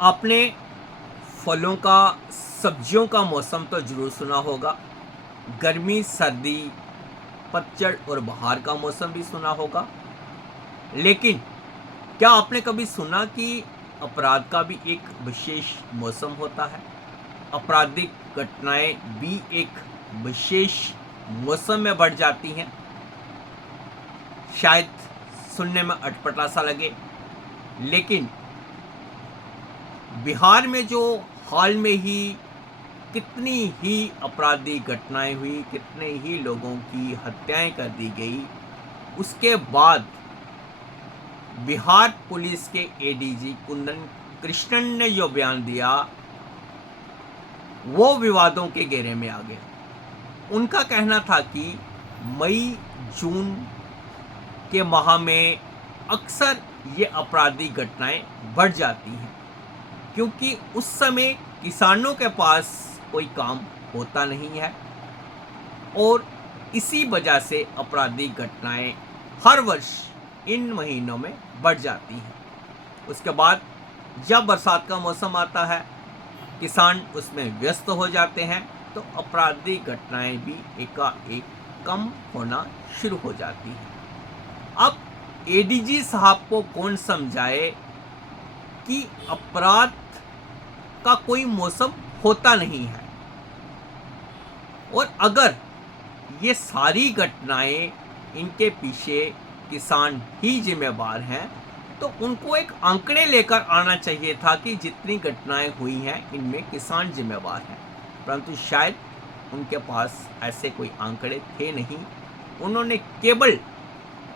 आपने फलों का, सब्जियों का मौसम तो ज़रूर सुना होगा। गर्मी, सर्दी, पतझड़ और बहार का मौसम भी सुना होगा। लेकिन क्या आपने कभी सुना कि अपराध का भी एक विशेष मौसम होता है? आपराधिक घटनाएँ भी एक विशेष मौसम में बढ़ जाती हैं। शायद सुनने में अटपटा सा लगे, लेकिन बिहार में जो हाल में ही कितनी ही आपराधिक घटनाएं हुई, कितने ही लोगों की हत्याएं कर दी गई, उसके बाद बिहार पुलिस के एडीजी कुंदन कृष्णन ने जो बयान दिया, वो विवादों के घेरे में आ गया। उनका कहना था कि मई जून के माह में अक्सर ये आपराधिक घटनाएं बढ़ जाती हैं, क्योंकि उस समय किसानों के पास कोई काम होता नहीं है और इसी वजह से आपराधिक घटनाएं हर वर्ष इन महीनों में बढ़ जाती हैं। उसके बाद जब बरसात का मौसम आता है, किसान उसमें व्यस्त हो जाते हैं, तो आपराधिक घटनाएं भी एकाएक कम होना शुरू हो जाती हैं। अब एडीजी साहब को कौन समझाए कि अपराध का कोई मौसम होता नहीं है, और अगर ये सारी घटनाएं, इनके पीछे किसान ही जिम्मेवार हैं, तो उनको एक आंकड़े लेकर आना चाहिए था कि जितनी घटनाएं हुई हैं इनमें किसान जिम्मेवार हैं। परंतु शायद उनके पास ऐसे कोई आंकड़े थे नहीं। उन्होंने केवल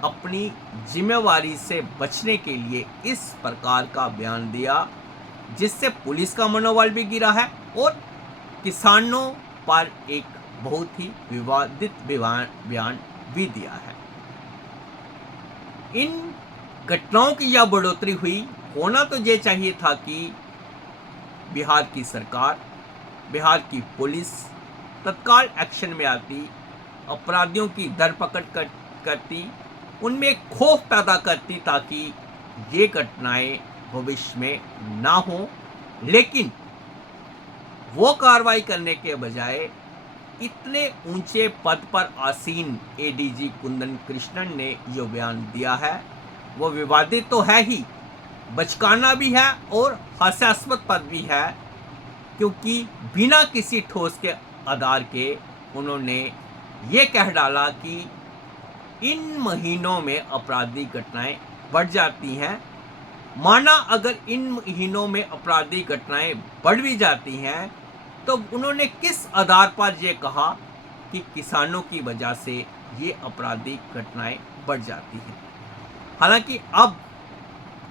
अपनी जिम्मेवारी से बचने के लिए इस प्रकार का बयान दिया, जिससे पुलिस का मनोबल भी गिरा है और किसानों पर एक बहुत ही विवादित बयान भी दिया है। इन घटनाओं की यह बढ़ोतरी हुई, होना तो ये चाहिए था कि बिहार की सरकार, बिहार की पुलिस तत्काल एक्शन में आती, अपराधियों की धरपकड़ करती, उनमें एक खौफ पैदा करती ताकि ये घटनाएं भविष्य में ना हो। लेकिन वो कार्रवाई करने के बजाय इतने ऊंचे पद पर आसीन एडीजी कुंदन कृष्णन ने जो बयान दिया है, वो विवादित तो है ही, बचकाना भी है और हास्यास्पद पद भी है, क्योंकि बिना किसी ठोस के आधार के उन्होंने ये कह डाला कि इन महीनों में आपराधिक घटनाएं बढ़ जाती हैं। माना अगर इन महीनों में आपराधिक घटनाएं बढ़ भी जाती हैं, तो उन्होंने किस आधार पर यह कहा कि किसानों की वजह से ये आपराधिक घटनाएं बढ़ जाती हैं। हालांकि अब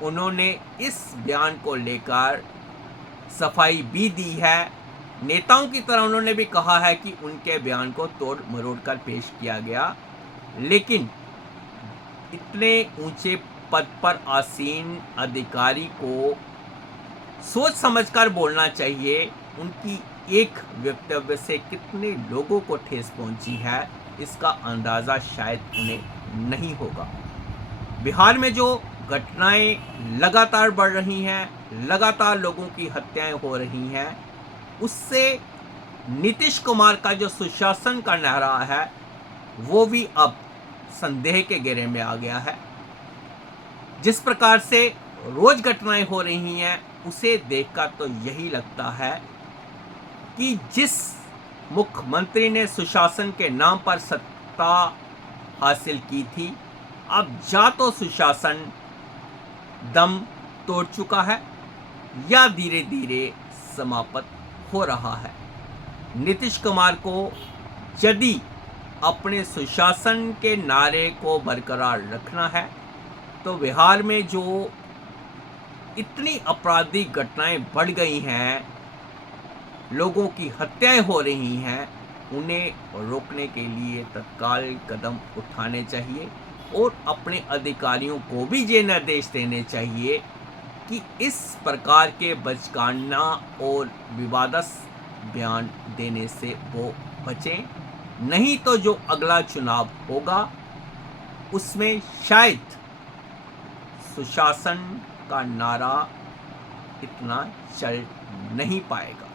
उन्होंने इस बयान को लेकर सफाई भी दी है। नेताओं की तरह उन्होंने भी कहा है कि उनके बयान को तोड़ मरोड़ कर पेश किया गया, लेकिन इतने ऊंचे पद पर आसीन अधिकारी को सोच समझकर बोलना चाहिए। उनकी एक वक्तव्य से कितने लोगों को ठेस पहुंची है, इसका अंदाज़ा शायद उन्हें नहीं होगा। बिहार में जो घटनाएं लगातार बढ़ रही हैं, लगातार लोगों की हत्याएं हो रही हैं, उससे नीतीश कुमार का जो सुशासन का नारा है, वो भी अब संदेह के घेरे में आ गया है। जिस प्रकार से रोज घटनाएं हो रही हैं, उसे देखकर तो यही लगता है कि जिस मुख्यमंत्री ने सुशासन के नाम पर सत्ता हासिल की थी, अब या तो सुशासन दम तोड़ चुका है या धीरे धीरे समाप्त हो रहा है। नीतीश कुमार को यदि अपने सुशासन के नारे को बरकरार रखना है, तो बिहार में जो इतनी आपराधिक घटनाएं बढ़ गई हैं, लोगों की हत्याएं हो रही हैं, उन्हें रोकने के लिए तत्काल कदम उठाने चाहिए और अपने अधिकारियों को भी ये निर्देश देने चाहिए कि इस प्रकार के बचकाना और विवादास्पद बयान देने से वो बचें। नहीं तो जो अगला चुनाव होगा, उसमें शायद सुशासन का नारा इतना चल नहीं पाएगा।